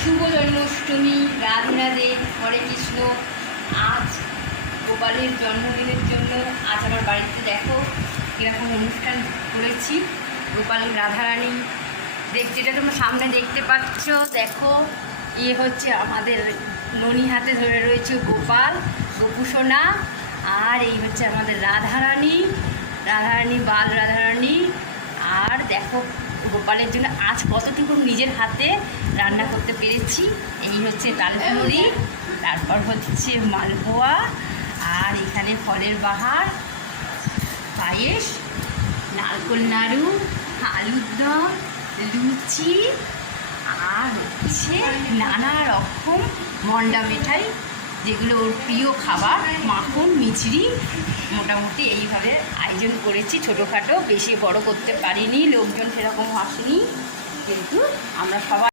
শুভ জন্মাষ্টমী, রাধে রাধে, হরে কৃষ্ণ। আজ গোপালের জন্মদিনের জন্য আজ আমার বাড়িতে দেখো কীরকম অনুষ্ঠান করেছি। গোপাল রাধারানী যেটা তোমরা সামনে দেখতে পাচ্ছ, দেখো হচ্ছে আমাদের ননি হাতে ধরে রয়েছে গোপাল, গোপুসোনা। আর এই হচ্ছে আমাদের রাধারানী, বাল রাধারানী। আর দেখো গোপালের জন্য আজ কতটুকু নিজের হাতে রান্না করতে পেরেছি। এই হচ্ছে ডালপুরি, তারপর হচ্ছে মালপোয়া, আর এখানে ফলের বাহার, পায়েস, নারকোল নাড়ু, আলুর দম, লুচি, আর হচ্ছে নানা রকম মন্ডা মিঠাই, যেগুলো ওর প্রিয় খাবার, মাখন, মিছরি। মোটামুটি এইভাবে আয়োজন করেছি, ছোটোখাটো, বেশি বড় করতে পারিনি, লোকজন সেরকম আসেনি, কিন্তু আমরা সবাই